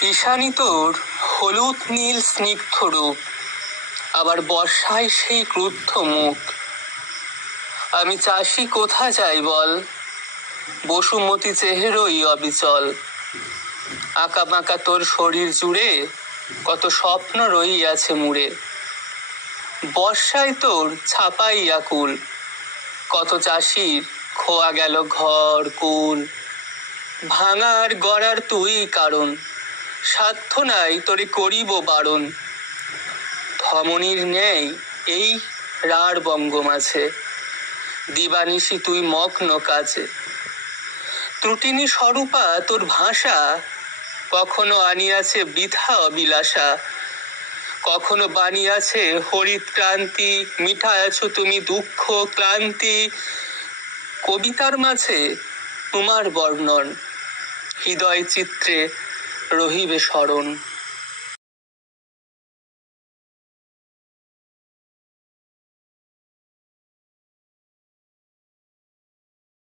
ঈশানী তোর হলুদ নীল স্নিগ্ধ রূপ, আবার বর্ষায় সেই ক্রুদ্ধ মুখ। আমি চাষি কোথা যাই বল, বসুমতী চেহেরই অবিচল। আঁকাবাঁকা তোর শরীর জুড়ে কত স্বপ্ন রইয়াছে মুড়ে। বর্ষায় তোর ছাপাই আকুল, কত চাষির খোয়া গেল ঘর কুল। ভাঙার গড়ার তুই কারণ, সাধ্য নাই তোরে করিব বারণ। ধমনীর ন্যায় এই রাঢ় বঙ্গ মাঝে, দিবানিশি তুই মগ্ন কাজে। ত্রুটিনী স্বরূপা তোর ভাষা, কখনো আনিয়াছে বৃথা অবিলাসা। কখনো বানিয়াছে হরিত ক্রান্তি, মিঠায়াছ তুমি দুঃখ ক্লান্তি। কবিতার মাঝে তোমার বর্ণন, হৃদয় চিত্রে রহিবে স্মরণ।